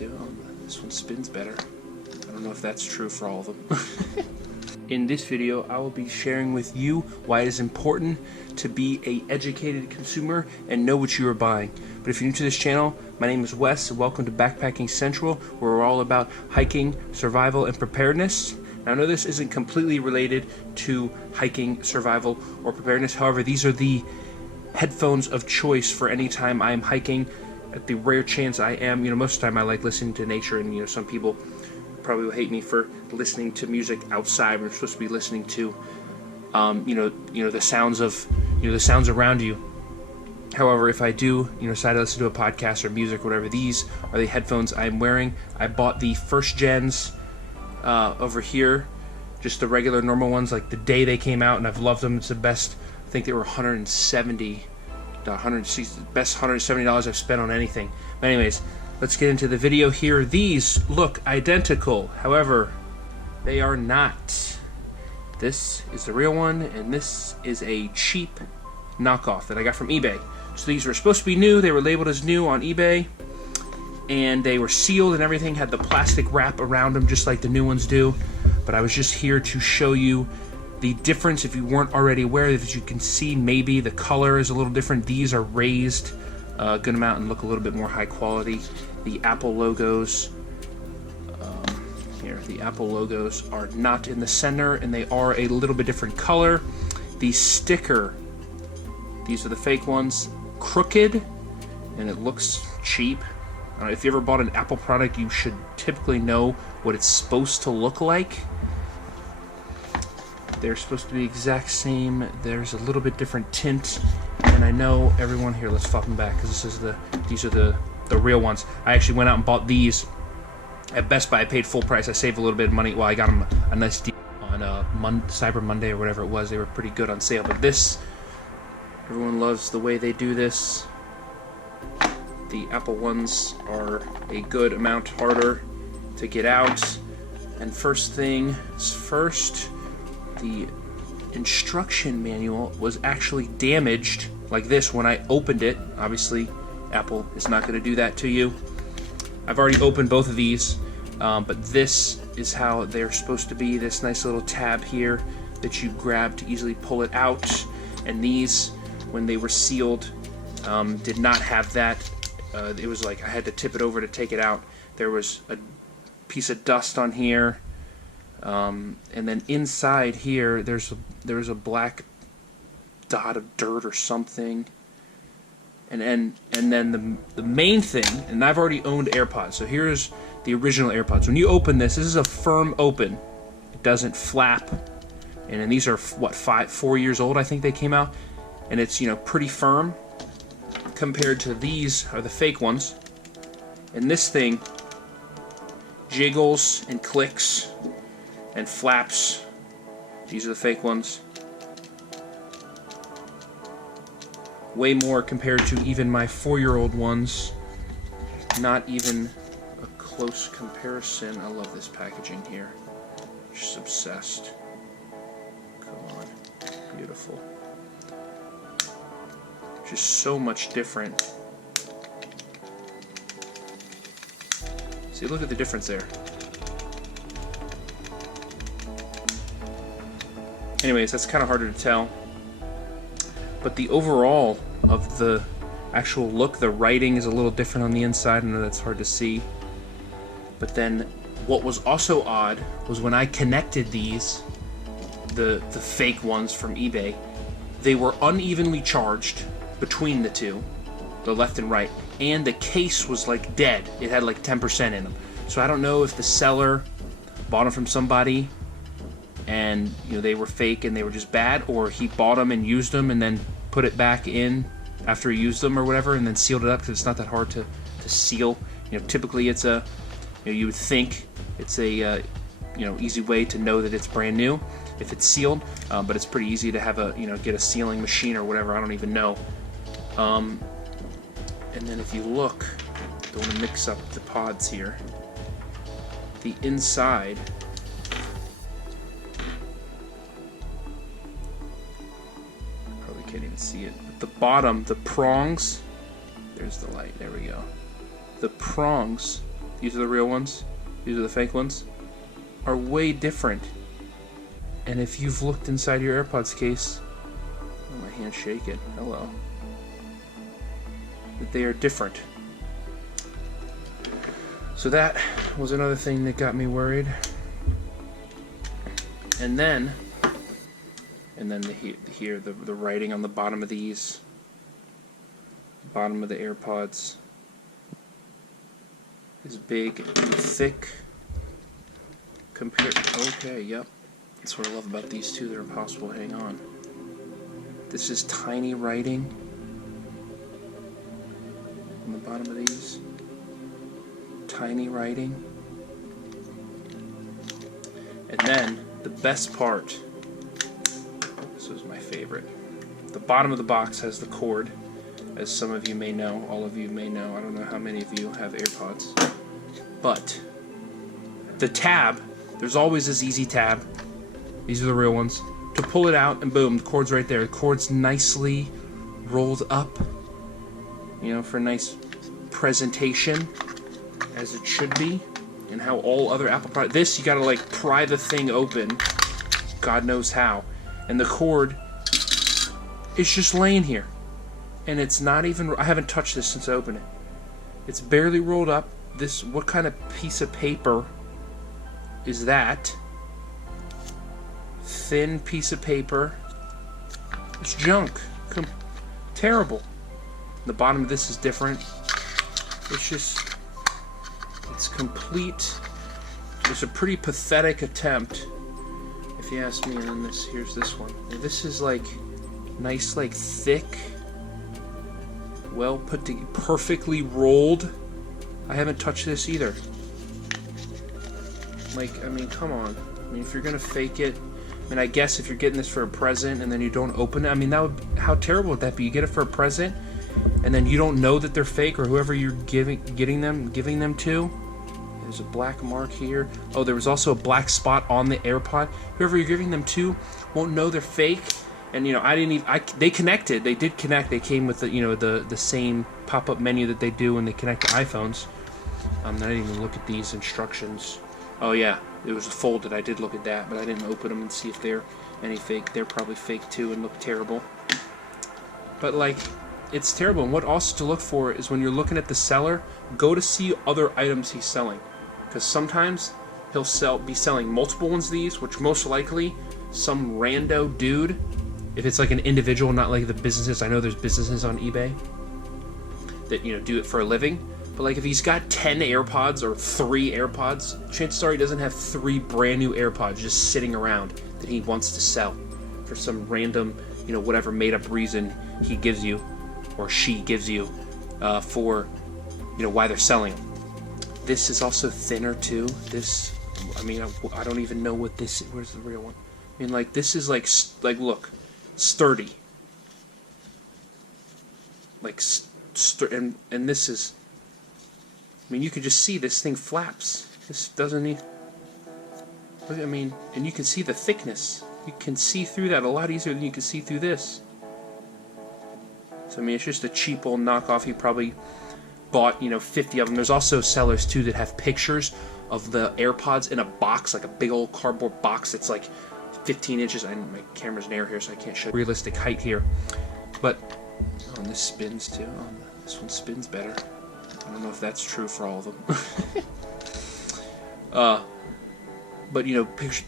to. Oh, this one spins better. I don't know if that's true for all of them. In this video, I will be sharing with you why it is important to be an educated consumer and know what you are buying. But if you're new to this channel, my name is Wes, and welcome to Backpacking Central, where we're all about hiking, survival, and preparedness. Now, I know this isn't completely related to hiking, survival, or preparedness. However, these are the headphones of choice for any time I am hiking. At the rare chance I am, most of the time I like listening to nature, and some people probably will hate me for listening to music outside. We're supposed to be listening to, the sounds of, the sounds around you. However, if I do, decide to listen to a podcast or music or whatever, these are the headphones I'm wearing. I bought the first gens over here, just the regular normal ones, like the day they came out, and I've loved them. It's the best. I think they were $170, best $170 I've spent on anything. But anyways, let's get into the video here. These look identical, however, they are not. This is the real one, and this is a cheap knockoff that I got from eBay. So these were supposed to be new. They were labeled as new on eBay, and they were sealed and everything, had the plastic wrap around them just like the new ones do. But I was just here to show you the difference if you weren't already aware. As you can see, maybe the color is a little different. These are raised a good amount and look a little bit more high quality. The Apple logos, the Apple logos are not in the center, and they are a little bit different color. The sticker, these are the fake ones, crooked, and it looks cheap. If you ever bought an Apple product, you should typically know what it's supposed to look like. They're supposed to be exact same. There's a little bit different tint, and I know everyone here. Let's flop them back because these are the real ones. I actually went out and bought these at Best Buy. I paid full price. I saved a little bit of money. Well, I got them a nice deal on Cyber Monday or whatever it was. They were pretty good on sale. But this, everyone loves the way they do this. The Apple ones are a good amount harder to get out. And first thing is first, the instruction manual was actually damaged like this when I opened it. Obviously, Apple is not going to do that to you. I've already opened both of these, but this is how they're supposed to be. This nice little tab here that you grab to easily pull it out. And these, when they were sealed, did not have that. It was like I had to tip it over to take it out. There was a piece of dust on here, and then inside here there's a black dot of dirt or something. And then the main thing, and I've already owned AirPods, so here's the original AirPods. When you open this is a firm open. It doesn't flap. And then these are, what, 4 years old, I think they came out. And it's, pretty firm compared to these are the fake ones. And this thing jiggles and clicks and flaps. These are the fake ones. Way more compared to even my 4-year-old ones. Not even a close comparison. I love this packaging here. Just obsessed. Come on. Beautiful. Just so much different. See, look at the difference there. Anyways, that's kind of harder to tell. But the overall of the actual look, the writing is a little different on the inside. I know that's hard to see. But then what was also odd was when I connected these, the fake ones from eBay, they were unevenly charged between the two, the left and right, and the case was like dead. It had like 10% in them. So I don't know if the seller bought them from somebody and they were fake and they were just bad, or he bought them and used them and then put it back in after he used them or whatever, and then sealed it up, because it's not that hard to seal. Typically it's a, you would think it's a easy way to know that it's brand new if it's sealed, but it's pretty easy to have a get a sealing machine or whatever. I don't even know. And then if you look, don't want to mix up the pods here. The inside, probably can't even see it, but the bottom, the prongs, there's the light, there we go. The prongs these are the real ones, these are the fake ones, are way different. And if you've looked inside your AirPods case, oh, my hand's shaking, hello, that they are different. So that was another thing that got me worried. And then the writing on the bottom of these, bottom of the AirPods, is big and thick compared. Okay, yep. That's what I love about these two. They're impossible to hang on. This is tiny writing on the bottom of these. Tiny writing. And then the best part, this was my favorite. The bottom of the box has the cord, as some of you may know, all of you may know. I don't know how many of you have AirPods. But the tab, there's always this easy tab. These are the real ones. To pull it out and boom, the cord's right there. The cord's nicely rolled up, you know, for a nice presentation, as it should be, and how all other Apple products. This, you gotta like pry the thing open, God knows how, and the cord is just laying here, and it's not even. I haven't touched this since I opened it. It's barely rolled up. This, what kind of piece of paper is that? Thin piece of paper. It's junk. Terrible. The bottom of this is different. It's just, it's complete. It's a pretty pathetic attempt, if you ask me. And then this, here's this one. And this is like nice, like thick, well put together, perfectly rolled. I haven't touched this either. Like, I mean, come on. I mean, if you're gonna fake it, I mean, I guess if you're getting this for a present and then you don't open it, I mean, that would, how terrible would that be? You get it for a present, and then you don't know that they're fake, or whoever you're giving them to. There's a black mark here. Oh, there was also a black spot on the AirPod. Whoever you're giving them to won't know they're fake. And you know, they connected. They did connect. They came with the, you know, the same pop-up menu that they do when they connect to iPhones. I didn't even look at these instructions. Oh yeah, it was folded. I did look at that, but I didn't open them and see if they're any fake. They're probably fake too and look terrible. But like, it's terrible. And what also to look for is when you're looking at the seller, go to see other items he's selling, because sometimes he'll be selling multiple ones of these, which most likely some rando dude, if it's like an individual, not like the businesses. I know there's businesses on eBay that, you know, do it for a living. But like if he's got 10 AirPods or 3 AirPods, chances are he doesn't have 3 brand new AirPods just sitting around that he wants to sell for some random, you know, whatever made up reason he gives you or she gives you for, you know, why they're selling them. This is also thinner too. This, I mean, I don't even know what this is. Where's the real one? I mean, like, this is like look, sturdy. Like, and this is, I mean, you can just see this thing flaps. This doesn't need, I mean, and you can see the thickness. You can see through that a lot easier than you can see through this. So, I mean, it's just a cheap old knockoff. He probably bought, you know, 50 of them. There's also sellers, too, that have pictures of the AirPods in a box, like a big old cardboard box that's like 15 inches. My camera's in air here, so I can't show realistic height here. But, oh, and this spins, too. Oh, this one spins better. I don't know if that's true for all of them. But, you know,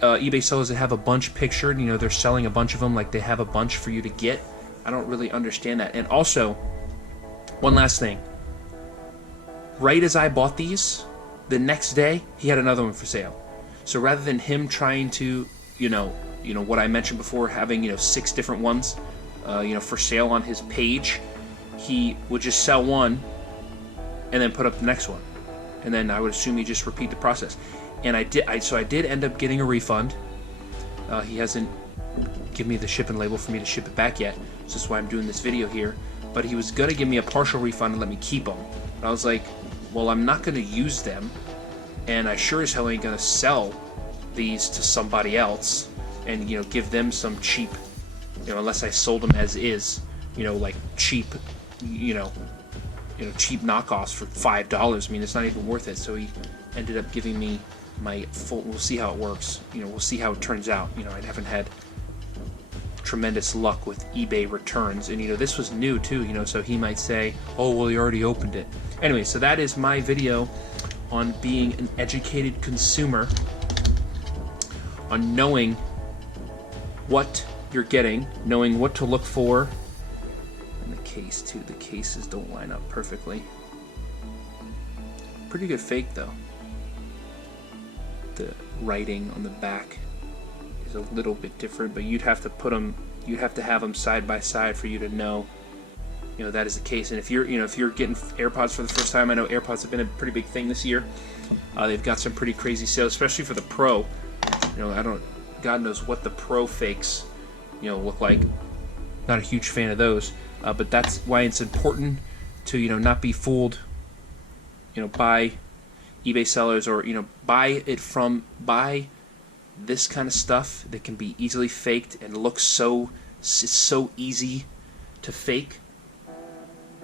eBay sellers that have a bunch pictured, you know, they're selling a bunch of them, like they have a bunch for you to get. I don't really understand that. And also, one last thing. Right as I bought these, the next day, he had another one for sale. So rather than him trying to, you know what I mentioned before, having, you know, 6 different ones, you know, for sale on his page, he would just sell one and then put up the next one. And then I would assume you just repeat the process. And I did end up getting a refund. He hasn't given me the shipping label for me to ship it back yet. So that's why I'm doing this video here. But he was going to give me a partial refund and let me keep them. But I was like, well, I'm not going to use them. And I sure as hell ain't going to sell these to somebody else and, you know, give them some cheap, you know, unless I sold them as is, you know, like cheap, you know, cheap knockoffs for $5. I mean, it's not even worth it. So he ended up giving me my full. We'll see how it works. We'll see how it turns out. I haven't had tremendous luck with eBay returns, and this was new too. So he might say, oh well, he already opened it. Anyway, so that is my video on being an educated consumer, on knowing what you're getting, knowing what to look for. And the case too, the cases don't line up perfectly. Pretty good fake though. The writing on the back is a little bit different, but you'd have to have them side by side for you to know that is the case. And if you're getting AirPods for the first time, I know AirPods have been a pretty big thing this year. They've got some pretty crazy sales, especially for the Pro. God knows what the Pro fakes look like. Not a huge fan of those, but that's why it's important to not be fooled by eBay sellers, or buy this kind of stuff that can be easily faked and looks so easy to fake.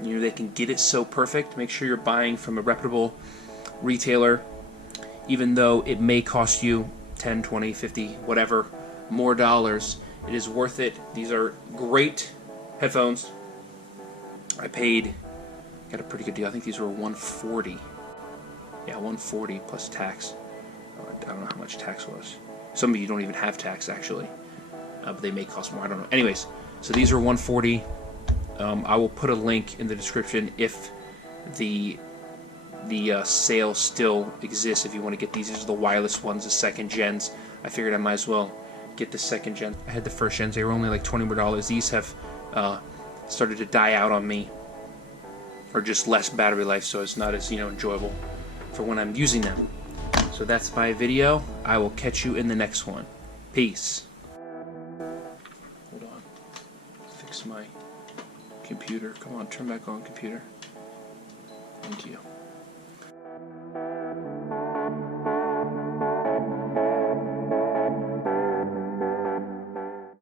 They can get it so perfect. Make sure you're buying from a reputable retailer, even though it may cost you 10, 20, 50, whatever more dollars. It is worth it. These are great headphones. I got a pretty good deal. I think these were $140. Yeah, $140 plus tax. I don't know how much tax was. Some of you don't even have tax actually, but they may cost more. I don't know. Anyways, so these are $140. I will put a link in the description if the sale still exists. If you want to get these are the wireless ones, the second gens. I figured I might as well get the second gen. I had the first gens. They were only like $20 more. These have started to die out on me, or just less battery life, so it's not as enjoyable for when I'm using them. So that's my video. I will catch you in the next one. Peace. Hold on. Fix my computer. Come on, turn back on, computer. Thank you.